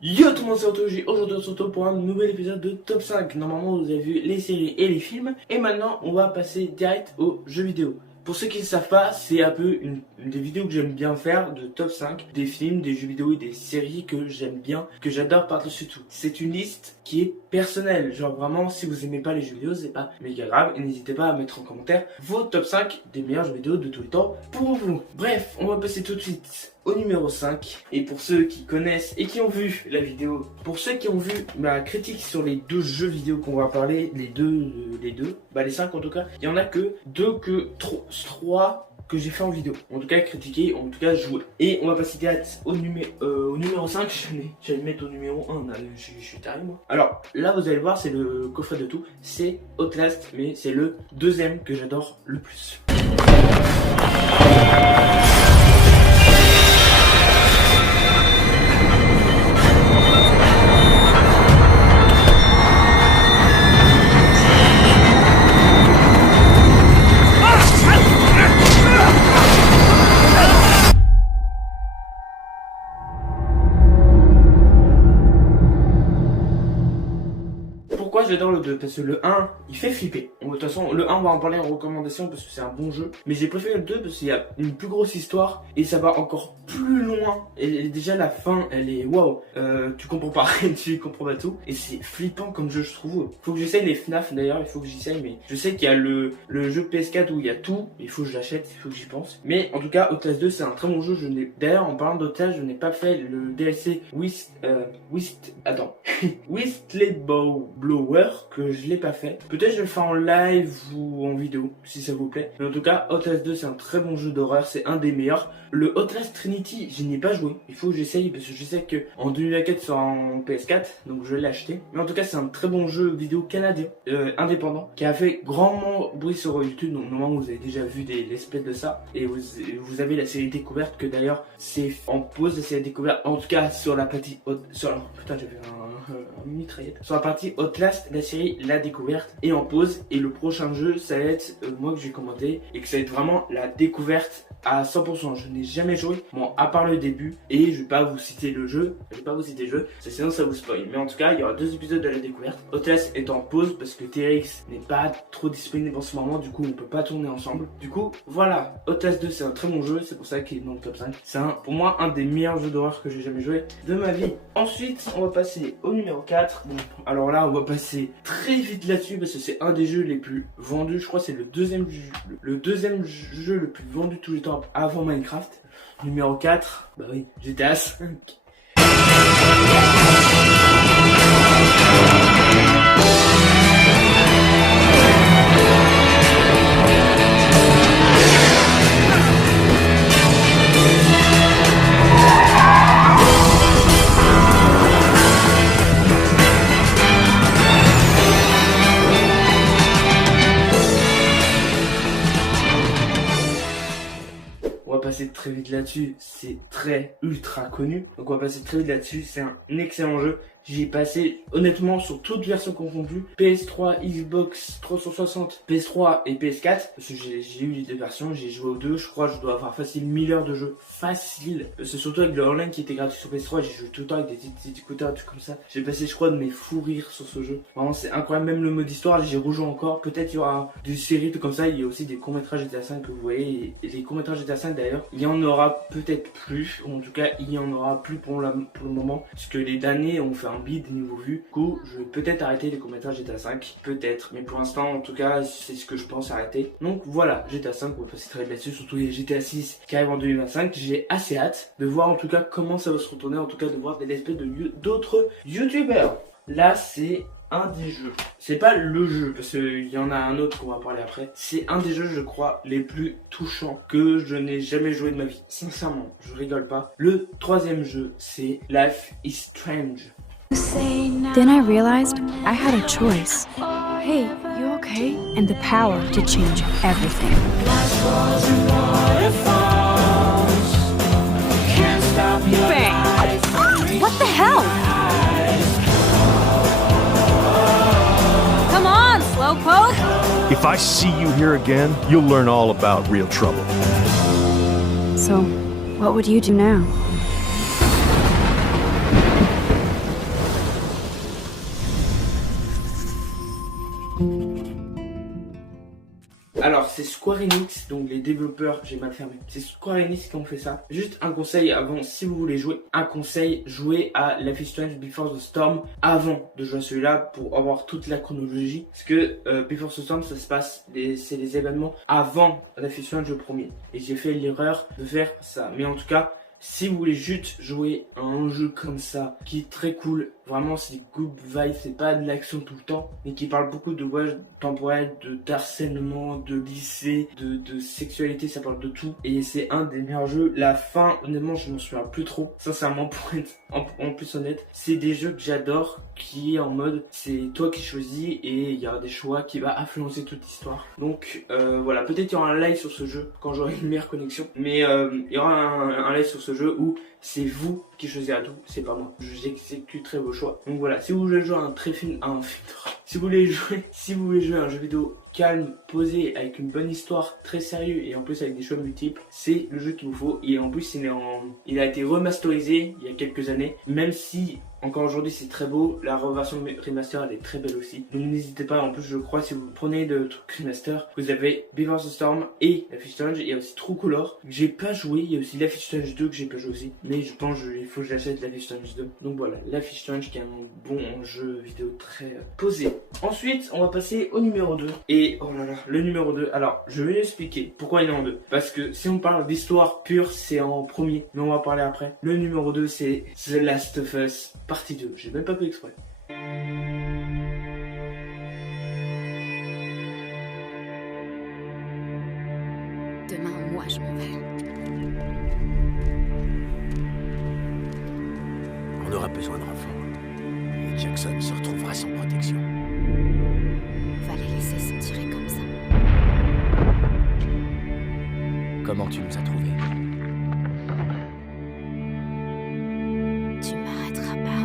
Yo tout le monde, c'est Otto. Aujourd'hui on se retrouve pour un nouvel épisode de Top 5. Normalement vous avez vu les séries et les films. Et maintenant on va passer direct aux jeux vidéo. Pour ceux qui ne savent pas, c'est un peu une des vidéos que j'aime bien faire de top 5 des films, des jeux vidéo et des séries que j'aime bien, que j'adore par-dessus tout. C'est une liste qui est personnelle. Genre vraiment, si vous aimez pas les jeux vidéo, c'est pas méga grave. Et n'hésitez pas à mettre en commentaire vos top 5 des meilleurs jeux vidéo de tout le temps pour vous. Bref, on va passer tout de suite au numéro 5. Et pour ceux qui connaissent et qui ont vu la vidéo, pour ceux qui ont vu ma critique sur les deux jeux vidéo qu'on va parler, les 5 en tout cas, il y en a que 3 que j'ai fait en vidéo, en tout cas critiqué, en tout cas joué. Et on va passer direct au numéro 5, j'allais mettre au numéro 1, je suis taré moi. Alors là vous allez voir, c'est le coffret de tout, c'est Outlast, mais c'est le deuxième que j'adore le plus. Pourquoi j'adore le 2? Parce que le 1, il fait flipper. De toute façon, le 1, on va en parler en recommandation parce que c'est un bon jeu. Mais j'ai préféré le 2 parce qu'il y a une plus grosse histoire et ça va encore plus loin. Et déjà, la fin, elle est waouh. Tu comprends pas rien, tu comprends pas tout. Et c'est flippant comme jeu, je trouve. Faut que j'essaye les FNAF d'ailleurs, il faut que j'essaye. Mais je sais qu'il y a le jeu PS4 où il y a tout. Il faut que je l'achète, il faut que j'y pense. Mais en tout cas, Outlast 2, c'est un très bon jeu. D'ailleurs, en parlant d'Outlast, je n'ai pas fait le DLC Whistleblower, que je l'ai pas fait. Peut-être je vais le faire en live ou en vidéo, si ça vous plaît. Mais en tout cas, Outlast 2, c'est un très bon jeu d'horreur, c'est un des meilleurs. Le Outlast Trinity, je n'y ai pas joué. Il faut que j'essaye parce que je sais que en 2024 sera en PS4, donc je vais l'acheter. Mais en tout cas, c'est un très bon jeu vidéo canadien, indépendant, qui a fait grandement bruit sur YouTube. Donc normalement, vous avez déjà vu des let's play de ça. Et vous avez la série découverte, que d'ailleurs, c'est en pause, la série découverte. En tout cas, sur la partie putain, j'ai fait un mitraillette. Sur la partie Outlast, la série La Découverte est en pause. Et le prochain jeu, ça va être moi que j'ai commandé. Et que ça va être vraiment la découverte à 100%. Je n'ai jamais joué, bon, à part le début. Et je vais pas vous citer le jeu. Sinon ça vous spoil. Mais en tout cas, il y aura 2 épisodes de la découverte. Outlast est en pause parce que TRX n'est pas trop disponible en ce moment. Du coup, on peut pas tourner ensemble. Du coup, voilà. Outlast 2, c'est un très bon jeu. C'est pour ça qu'il est dans le top 5. C'est pour moi un des meilleurs jeux d'horreur que j'ai jamais joué de ma vie. Ensuite, on va passer au numéro 4. Bon, alors là, on va passer très vite là-dessus parce que c'est un des jeux les plus vendus. Je crois que c'est le deuxième jeu le plus vendu de tous les temps avant Minecraft. Numéro 4, bah oui, GTA 5. Passer très vite là-dessus, c'est ultra connu, donc on va passer très vite là-dessus. C'est un excellent jeu. J'y ai passé honnêtement sur toutes versions confondues, PS3, Xbox 360, PS3 et PS4, parce que j'ai eu les 2 versions, j'ai joué aux 2, je crois que je dois avoir facile 1000 heures de jeu, facile. C'est surtout avec le online qui était gratuit sur PS3, j'ai joué tout le temps avec des petits écouteurs, des trucs comme ça. J'ai passé, je crois, de mes fous rires sur ce jeu. Vraiment c'est incroyable, même le mode histoire, j'ai rejoué encore. Peut-être il y aura des séries, tout comme ça. Il y a aussi des courts-métrages GTA 5 que vous voyez, et les courts-métrages GTA 5 d'ailleurs, il y en aura peut-être plus, ou en tout cas il y en aura plus pour le moment, parce que les derniers ont fait un bid niveau vue. Du coup, je vais peut-être arrêter les courts-métrages GTA 5, peut-être, mais pour l'instant, en tout cas, c'est ce que je pense arrêter. Donc voilà, GTA 5, on va passer très vite là-dessus, surtout les GTA 6 qui arrivent en 2025. J'ai assez hâte de voir en tout cas comment ça va se retourner, en tout cas de voir des let's play d'autres youtubeurs. Là, c'est un des jeux. C'est pas le jeu, parce qu'il y en a un autre qu'on va parler après. C'est un des jeux, je crois, les plus touchants que je n'ai jamais joué de ma vie. Sincèrement, je rigole pas. Le 3e jeu, c'est Life is Strange. Then I realized I had a choice. Hey, you okay? And the power to change everything. Bang! What the hell? Come on, Slowpoke! If I see you here again, you'll learn all about real trouble. So, what would you do now? c'est Square Enix, donc les développeurs, j'ai mal fermé, c'est Square Enix qui ont fait ça. Juste un conseil avant, si vous voulez jouer, un conseil, jouez à Life is Strange Before the Storm avant de jouer à celui-là pour avoir toute la chronologie. Parce que Before the Storm, ça se passe, c'est les événements avant Life is Strange le premier. Et j'ai fait l'erreur de faire ça. Mais en tout cas, si vous voulez juste jouer à un jeu comme ça, qui est très cool, vraiment c'est des good vibes, c'est pas de l'action tout le temps, mais qui parle beaucoup de voyage temporel, d'harcèlement, de lycée, de sexualité, ça parle de tout. Et c'est un des meilleurs jeux. La fin, honnêtement, je m'en souviens plus trop. Sincèrement, pour être en plus honnête, c'est des jeux que j'adore, qui est en mode, c'est toi qui choisis et il y aura des choix qui va influencer toute l'histoire. Donc voilà, peut-être il y aura un live sur ce jeu quand j'aurai une meilleure connexion, mais il y aura un live sur ce jeu où c'est vous qui choisissez à tout, c'est pas moi. J'exécuterai vos choix. Donc voilà, si vous voulez jouer à un film si vous voulez jouer à un jeu vidéo calme, posé, avec une bonne histoire, très sérieux et en plus avec des choix multiples, c'est le jeu qu'il vous faut. Et en plus il a été remasterisé il y a quelques années, même si encore aujourd'hui c'est très beau, la reversion remaster elle est très belle aussi. Donc n'hésitez pas, en plus je crois si vous prenez le truc remaster, vous avez Before the Storm et Life is Strange, il y a aussi True Color, que j'ai pas joué, il y a aussi Life is Strange 2 que j'ai pas joué aussi, mais je pense il faut que j'achète Life is Strange 2. Donc voilà, Life is Strange qui est un bon jeu vidéo très posé. Ensuite on va passer au numéro 2, et oh là là, le numéro 2, alors je vais expliquer pourquoi il est en 2, parce que si on parle d'histoire pure c'est en premier, mais on va parler après. Le numéro 2 c'est The Last of Us Partie 2, j'ai même pas fait exprès. Demain, moi, je m'en vais. On aura besoin de renfort. Et Jackson se retrouvera sans protection. Va les laisser s'en tirer comme ça. Comment tu nous as trouvés? Tu m'arrêteras pas.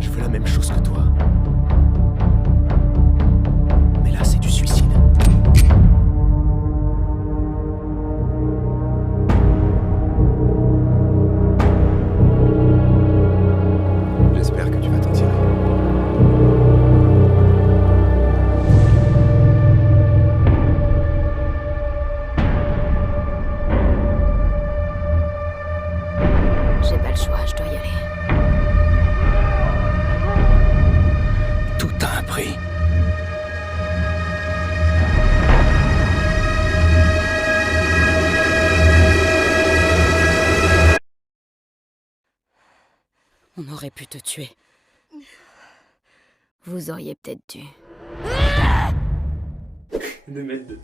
Je veux la même chose que toi. Mais là, c'est du suicide. J'espère que tu vas t'en tirer. J'ai pas le choix, je dois y aller. Tout a un prix. On aurait pu te tuer. Vous auriez peut-être dû. De mettre 2.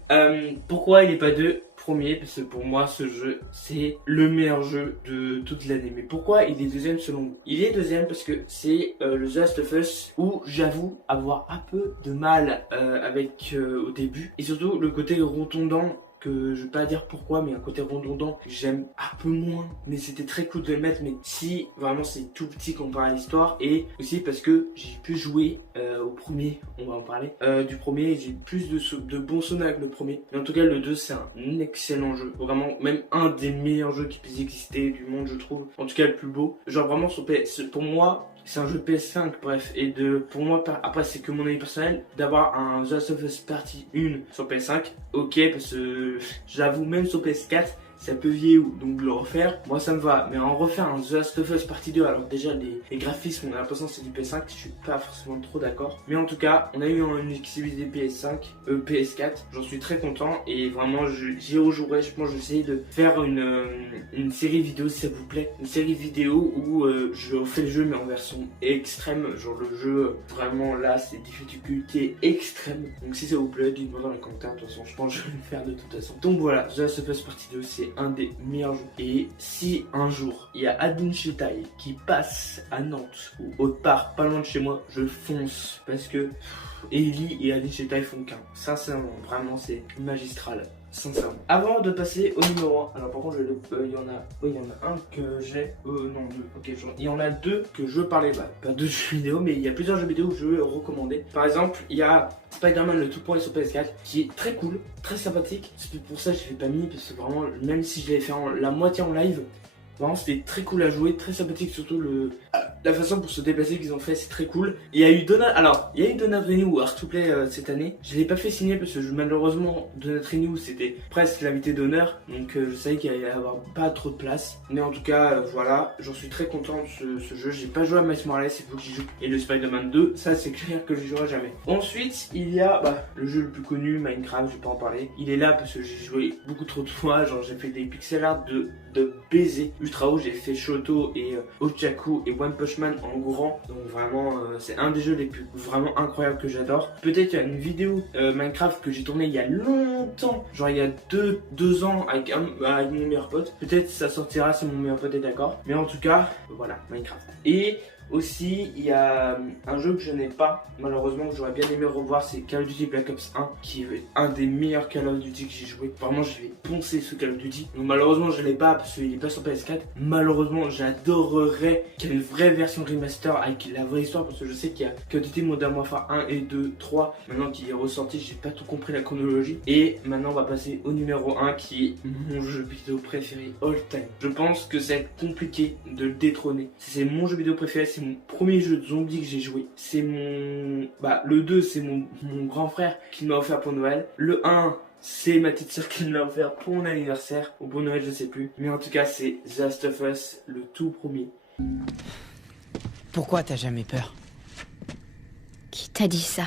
Pourquoi il est pas 2? Premier, parce que pour moi ce jeu c'est le meilleur jeu de toute l'année. Mais pourquoi il est deuxième selon vous? Il est deuxième parce que c'est le The Last of Us où j'avoue avoir un peu de mal avec au début. Et surtout le côté rotondant, que je vais pas dire pourquoi, mais un côté redondant j'aime un peu moins, mais c'était très cool de le mettre. Mais si vraiment c'est tout petit comparé à l'histoire, et aussi parce que j'ai pu jouer au premier, on va en parler du premier, j'ai plus de bons souvenirs avec le premier. Mais en tout cas le 2 c'est un excellent jeu, vraiment même un des meilleurs jeux qui puisse exister du monde je trouve, en tout cas le plus beau. Genre vraiment sur PS, pour moi c'est un jeu PS5, bref, et pour moi, après c'est que mon avis personnel, d'avoir un The Last of Us Partie 1 sur PS5, ok, parce que j'avoue même sur PS4, c'est un peu vieilli, donc de le refaire, moi ça me va. Mais en refaire un The Last of Us Partie 2, alors déjà les graphismes, on a l'impression que c'est du PS5, je suis pas forcément trop d'accord. Mais en tout cas, on a eu une exclusivité PS4, j'en suis très content, et vraiment j'y rejouerai. Je pense que je vais essayer de faire une série vidéo si ça vous plaît. Une série vidéo où je refais le jeu mais en version extrême, genre le jeu vraiment là c'est difficulté extrême. Donc si ça vous plaît, dites-moi dans les commentaires, de toute façon je pense que je vais le faire de toute façon. Donc voilà, The Last of Us Partie 2 c'est un des meilleurs jeux. Et si un jour il y a Adin Chetaï qui passe à Nantes ou autre part pas loin de chez moi, je fonce parce que Ellie et Adin Chetaï font qu'un. Sincèrement, vraiment c'est magistral. Sincèrement. Avant de passer au numéro 1, alors par contre il y en a un que j'ai, non deux, ok, il y en a deux que je veux parler, pas de jeux vidéo, mais il y a plusieurs jeux vidéo que je veux recommander. Par exemple, il y a Spider-Man le tout premier sur PS4 qui est très cool, très sympathique. C'est pour ça que je l'ai pas mis, parce que vraiment, même si je l'avais fait la moitié en live, Vraiment c'était très cool à jouer, très sympathique, surtout la façon pour se déplacer qu'ils ont fait, c'est très cool. Il y a eu Donut Renew ou Art to Play cette année. Je l'ai pas fait signer parce que malheureusement Donut Renew c'était presque l'invité d'honneur, donc je savais qu'il allait y avoir pas trop de place. Mais en tout cas voilà, j'en suis très content de ce jeu. J'ai pas joué à Miles Morales, il faut que j'y joue. Et le Spider-Man 2, ça c'est clair que je jouerai jamais. Ensuite il y a le jeu le plus connu, Minecraft, je vais pas en parler. Il est là parce que j'ai joué beaucoup trop de fois, genre j'ai fait des pixel art de baiser ultra haut. J'ai fait Shoto et Ochaku et One Punch Man en grand, donc vraiment c'est un des jeux les plus vraiment incroyables que j'adore. Peut-être il y a une vidéo Minecraft que j'ai tournée il y a longtemps, genre il y a deux ans avec mon meilleur pote. Peut-être ça sortira si mon meilleur pote est d'accord, mais en tout cas voilà, Minecraft. Et aussi, il y a un jeu que je n'ai pas, malheureusement, que j'aurais bien aimé revoir, c'est Call of Duty Black Ops 1, qui est un des meilleurs Call of Duty que j'ai joué. Vraiment, je vais poncer ce Call of Duty. Donc malheureusement, je l'ai pas parce qu'il est pas sur PS4. Malheureusement, j'adorerais qu'il y ait une vraie version remaster avec la vraie histoire, parce que je sais qu'il y a Call of Duty Modern Warfare 1 et 2, 3, maintenant qui est ressorti, j'ai pas tout compris la chronologie. Et maintenant, on va passer au numéro 1, qui est mon jeu vidéo préféré all time. Je pense que ça va être compliqué de le détrôner. C'est mon jeu vidéo préféré, c'est mon premier jeu de zombie que j'ai joué. C'est mon... le 2, c'est mon grand frère qui m'a offert pour Noël. Le 1, c'est ma petite soeur qui me l'a offert pour mon anniversaire. Ou pour Noël, je sais plus. Mais en tout cas, c'est The Last of Us, le tout premier. Pourquoi t'as jamais peur? Qui t'a dit ça?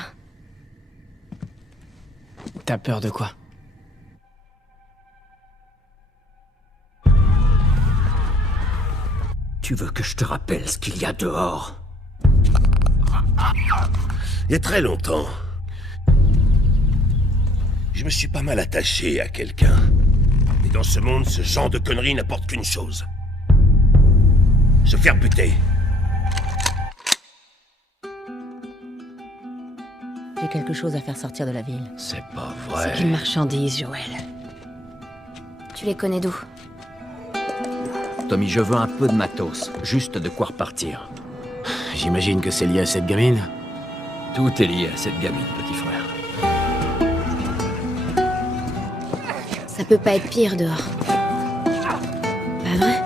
T'as peur de quoi? Tu veux que je te rappelle ce qu'il y a dehors? Il y a très longtemps, je me suis pas mal attaché à quelqu'un. Et dans ce monde, ce genre de conneries n'apporte qu'une chose. Se faire buter. J'ai quelque chose à faire sortir de la ville. C'est pas vrai. C'est une marchandise, Joël. Tu les connais d'où? Tommy, je veux un peu de matos, juste de quoi repartir. J'imagine que c'est lié à cette gamine. Tout est lié à cette gamine, petit frère. Ça peut pas être pire dehors. Pas vrai?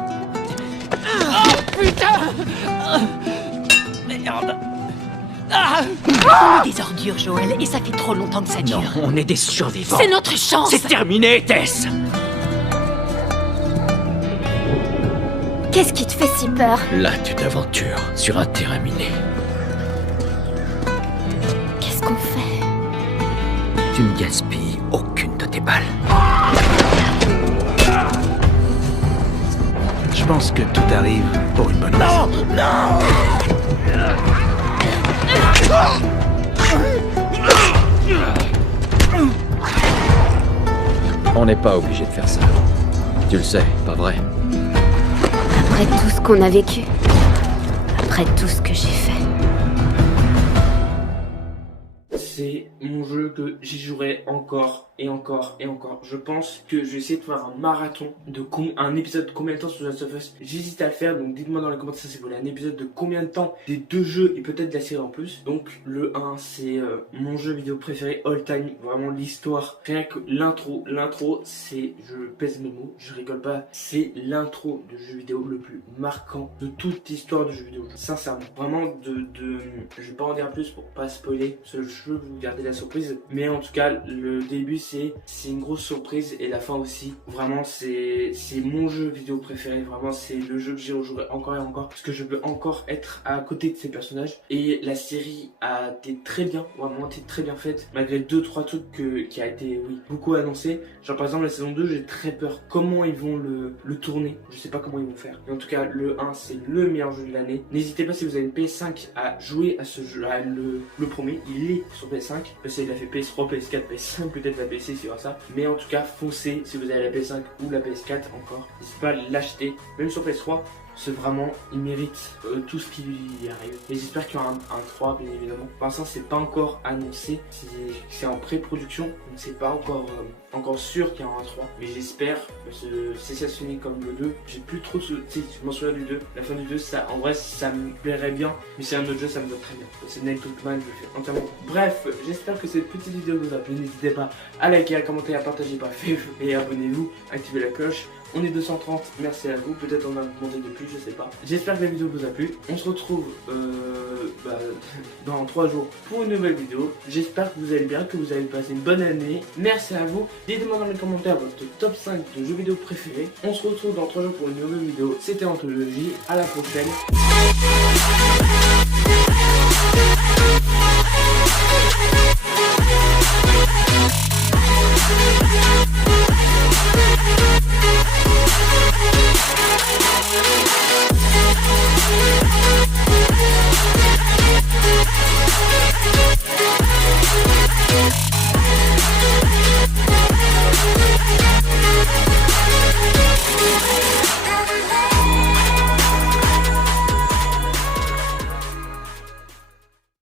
Merde. On est des ordures, Joël, et ça fait trop longtemps que ça dure. Non, on est des survivants. C'est notre chance. C'est terminé, Tess. Qu'est-ce qui te fait si peur? Là, tu t'aventures sur un terrain miné. Qu'est-ce qu'on fait? Tu ne gaspilles aucune de tes balles. Je pense que tout arrive pour une bonne raison. Non! On n'est pas obligé de faire ça. Tu le sais, pas vrai? Après tout ce qu'on a vécu, après tout ce que j'ai fait. C'est mon jeu que j'y jouerai encore et encore et encore. Je pense que je vais essayer de faire un marathon de un épisode de combien de temps sur The Last of Us. J'hésite à le faire, donc dites-moi dans les commentaires si vous voulez un épisode de combien de temps des deux jeux et peut-être de la série en plus. Donc le 1 c'est mon jeu vidéo préféré all time, vraiment l'histoire, rien que l'intro c'est, je pèse mes mots, je rigole pas, c'est l'intro de jeu vidéo le plus marquant de toute l'histoire du jeu vidéo, sincèrement. Vraiment je vais pas en dire plus pour pas spoiler, parce que je veux vous garder la surprise, mais en tout cas le début c'est une grosse surprise et la fin aussi. Vraiment c'est mon jeu vidéo préféré, vraiment c'est le jeu que j'ai rejoué encore et encore parce que je veux encore être à côté de ces personnages. Et la série a été très bien, vraiment été très bien faite malgré 2-3 trucs qui a été beaucoup annoncé. Genre par exemple la saison 2 j'ai très peur comment ils vont le tourner, je sais pas comment ils vont faire. Mais en tout cas le 1 c'est le meilleur jeu de l'année. N'hésitez pas si vous avez une PS5 à jouer à ce jeu, le premier il est sur PS5, parce qu'il a fait PS3, PS4, PS5, peut-être la PS6 il y aura ça, mais en tout cas foncez si vous avez la PS5 ou la PS4 encore, n'hésitez pas à l'acheter, même sur PS3, c'est vraiment, il mérite tout ce qui lui arrive. Et j'espère qu'il y aura un 3 bien évidemment. Pour l'instant c'est pas encore annoncé, c'est en pré-production, donc c'est pas encore sûr qu'il y aura un 3. Mais j'espère, parce que si ça se finit comme le 2, j'ai plus trop de... Si, je m'en souviens du 2, la fin du 2, ça, en vrai ça me plairait bien, mais c'est un autre jeu, ça me va très bien. C'est Night of Man, je le fais entièrement. Bref, j'espère que cette petite vidéo vous a plu, n'hésitez pas à liker, à commenter, à partager par Facebook et abonnez-vous, activez la cloche On est 230, merci à vous. Peut-être on va monter de plus, je sais pas. J'espère que la vidéo vous a plu. On se retrouve dans 3 jours pour une nouvelle vidéo. J'espère que vous allez bien, que vous avez passé une bonne année. Merci à vous. Dites-moi dans les commentaires votre top 5 de jeux vidéo préférés. On se retrouve dans 3 jours pour une nouvelle vidéo. C'était Anthologie. À la prochaine. Yeah.